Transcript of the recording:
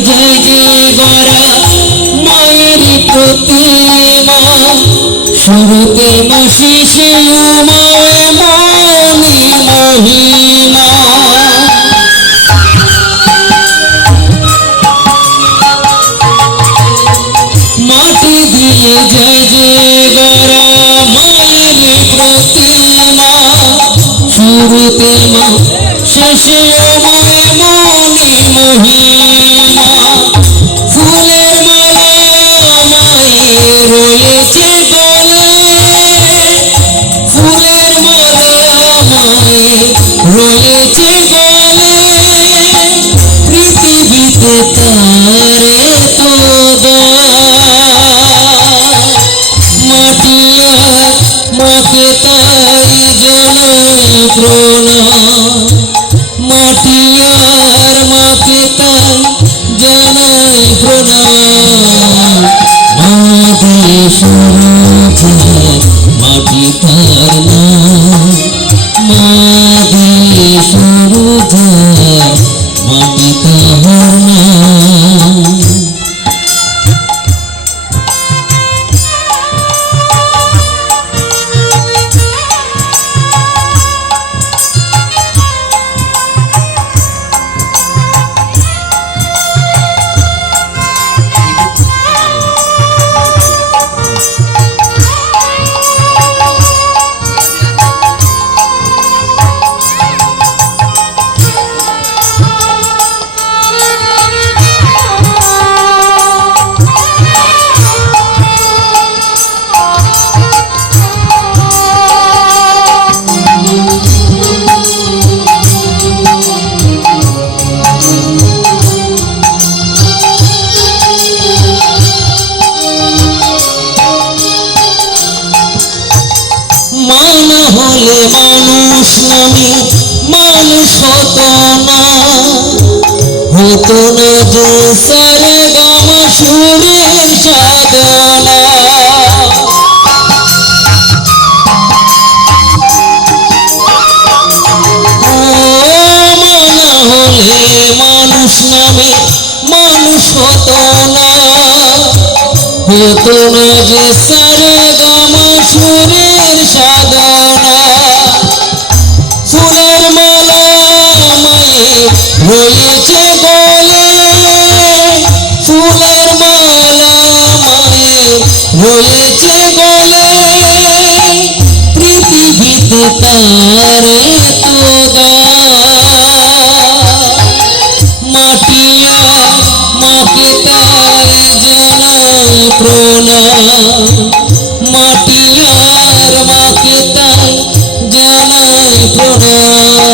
জয় জয় গড়া মায়ের প্রতিমা শুরুতে মা শেষে উমায় মনি মহিমা মাটি দিয়ে জয় জয় গড়া মায়ের প্রতিমা শুরুতে মা শেষে উমায় মনি মহিমা ফুলের মালা মায়ের রয়েছে গলে ফুলের মালা মায়ের রয়েছে গলে পৃথিবীতে তারে তো মাটিয়া মাকে তাই জানাই প্রণাম মাটিয়ার মাকে তাই জানাই প্রণাম মা দিয়ে সূর্য মাটি তার নাম মা দিয়ে সূর্য মাটি তার নাম হলে মানুষ নামে মানুষ হতো না যে সারে গামা সুরের সাধনা মানা হলে মানুষ নামে মানুষ হতো না যে সারে গামা সুরের সাধনা ফুলের মালা মায়ের রয়েছে গলে ফুলের মালা মায়ের রয়েছে গলে পৃথিবীতে তারে তো মাটিয়া মাকে তাই জানাই প্রণাম মাটিয়ার মাকে তাই জানাই প্রণাম